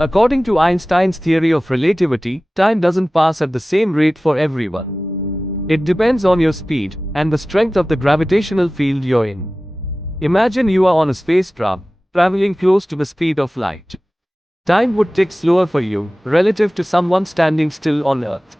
According to Einstein's theory of relativity, time doesn't pass at the same rate for everyone. It depends on your speed and the strength of the gravitational field you're in. Imagine you are on a spacecraft, traveling close to the speed of light. Time would tick slower for you, relative to someone standing still on Earth.